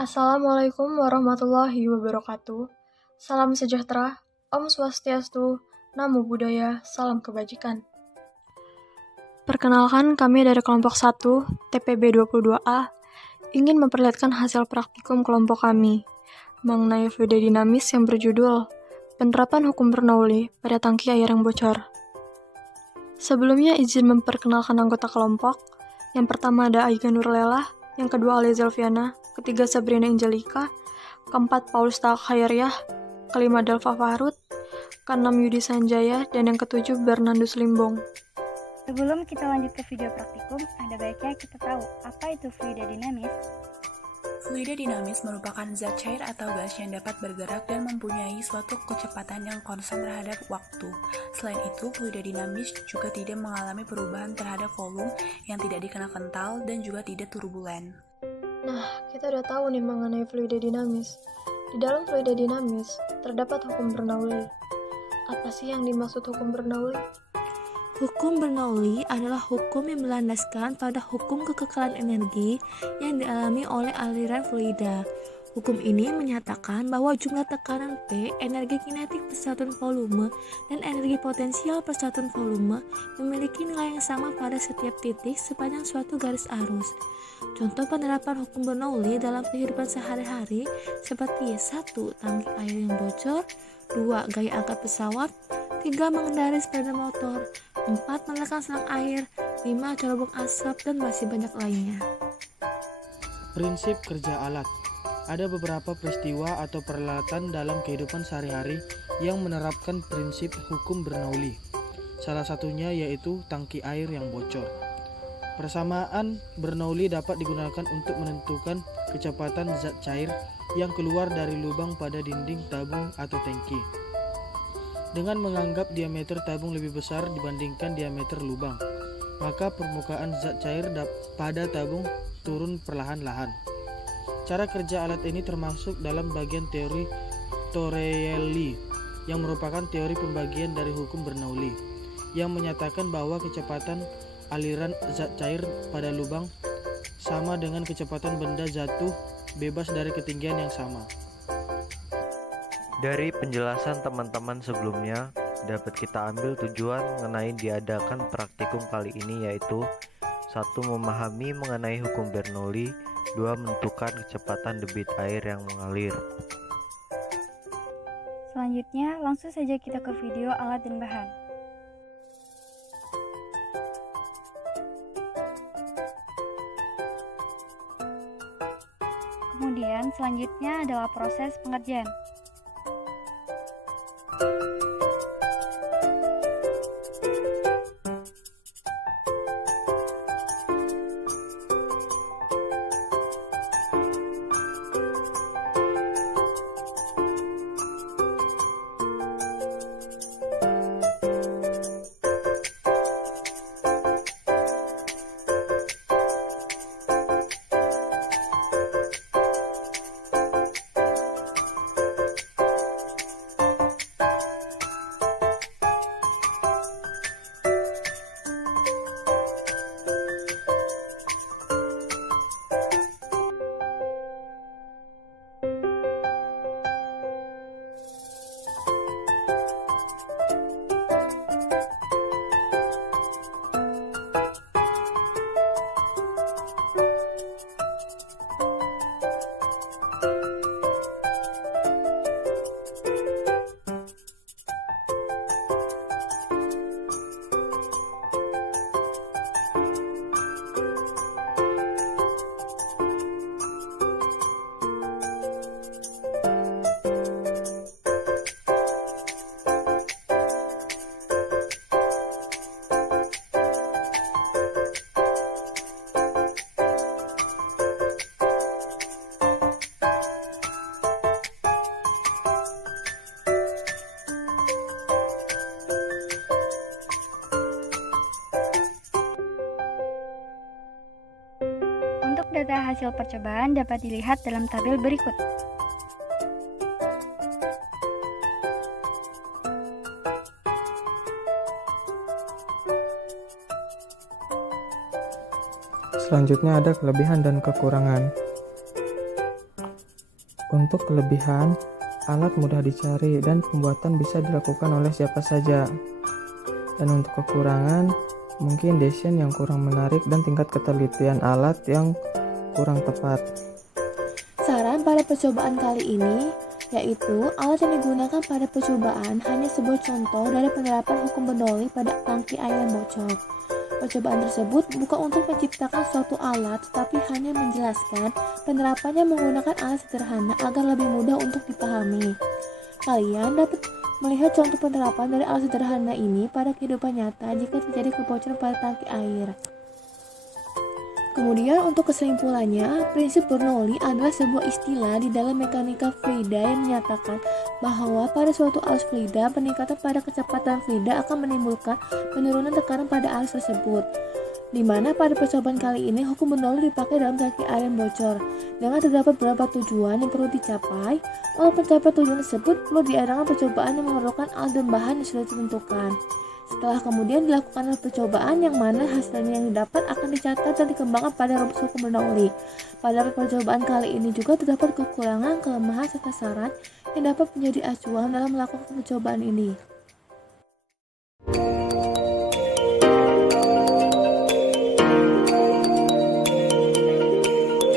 Assalamualaikum warahmatullahi wabarakatuh. Salam sejahtera, Om Swastiastu, Namo Buddhaya, salam kebajikan. Perkenalkan, kami dari kelompok 1, TPB 22A, ingin memperlihatkan hasil praktikum kelompok kami mengenai fluida dinamis yang berjudul Penerapan Hukum Bernoulli pada Tangki Air yang Bocor. Sebelumnya izin memperkenalkan anggota kelompok. Yang pertama ada Aiga Nurlela, yang kedua Alia Zelviana, ketiga Sabrina Angelika, keempat Paulus Khairiyah, kelima Delva Fahrud, keenam Yudi Sanjaya, dan yang ketujuh Bernardus Limbong. Sebelum kita lanjut ke video praktikum, ada baiknya kita tahu apa itu fluida dinamis. Fluida dinamis merupakan zat cair atau gas yang dapat bergerak dan mempunyai suatu kecepatan yang konstan terhadap waktu. Selain itu, fluida dinamis juga tidak mengalami perubahan terhadap volume yang tidak dikenal kental dan juga tidak turbulen. Nah, kita udah tahu nih mengenai fluida dinamis. Di dalam fluida dinamis, terdapat hukum Bernoulli. Apa sih yang dimaksud hukum Bernoulli? Hukum Bernoulli adalah hukum yang berlandaskan pada hukum kekekalan energi yang dialami oleh aliran fluida. Hukum ini menyatakan bahwa jumlah tekanan P, energi kinetik persatuan volume, dan energi potensial persatuan volume memiliki nilai yang sama pada setiap titik sepanjang suatu garis arus. Contoh penerapan hukum Bernoulli dalam kehidupan sehari-hari seperti 1. Tangki air yang bocor, 2. Gaya angkat pesawat, 3. Mengendarai sepeda motor, 4. Menekan selang air, 5. Cerobong asap, dan masih banyak lainnya. Prinsip kerja alat. Ada beberapa peristiwa atau peralatan dalam kehidupan sehari-hari yang menerapkan prinsip hukum Bernoulli. Salah satunya yaitu tangki air yang bocor. Persamaan Bernoulli dapat digunakan untuk menentukan kecepatan zat cair yang keluar dari lubang pada dinding tabung atau tangki. Dengan menganggap diameter tabung lebih besar dibandingkan diameter lubang, maka permukaan zat cair pada tabung turun perlahan-lahan. Cara kerja alat ini termasuk dalam bagian teori Torrielli, yang merupakan teori pembagian dari hukum Bernoulli, yang menyatakan bahwa kecepatan aliran zat cair pada lubang sama dengan kecepatan benda jatuh bebas dari ketinggian yang sama. Dari penjelasan teman-teman sebelumnya, dapat kita ambil tujuan mengenai diadakan praktikum kali ini yaitu 1. Memahami mengenai hukum Bernoulli, 2. Menentukan kecepatan debit air yang mengalir. Selanjutnya, langsung saja kita ke video alat dan bahan. Kemudian, selanjutnya adalah proses pengerjaan. Data hasil percobaan dapat dilihat dalam tabel berikut. Selanjutnya ada kelebihan dan kekurangan. Untuk kelebihan, alat mudah dicari dan pembuatan bisa dilakukan oleh siapa saja. Dan untuk kekurangan, mungkin desain yang kurang menarik dan tingkat ketelitian alat yang kurang tepat. Saran pada percobaan kali ini yaitu alat yang digunakan pada percobaan hanya sebuah contoh dari penerapan hukum Bernoulli pada tangki air yang bocor. Percobaan tersebut bukan untuk menciptakan suatu alat, tetapi hanya menjelaskan penerapannya menggunakan alat sederhana agar lebih mudah untuk dipahami. Kalian dapat melihat contoh penerapan dari alat sederhana ini pada kehidupan nyata jika terjadi kebocoran pada tangki air. Kemudian untuk kesimpulannya, prinsip Bernoulli adalah sebuah istilah di dalam mekanika fluida yang menyatakan bahwa pada suatu arus fluida, peningkatan pada kecepatan fluida akan menimbulkan penurunan tekanan pada arus tersebut. Di mana pada percobaan kali ini hukum Bernoulli dipakai dalam tangki air yang bocor. Dengan terdapat beberapa tujuan yang perlu dicapai, untuk mencapai tujuan tersebut perlu diadakan percobaan yang memerlukan alat dan bahan yang sudah ditentukan. Setelah kemudian dilakukan percobaan yang mana hasilnya yang didapat akan dicatat dan dikembangkan pada rumus hukum Bernoulli. Pada percobaan kali ini juga terdapat kekurangan, kelemahan, serta saran yang dapat menjadi acuan dalam melakukan percobaan ini.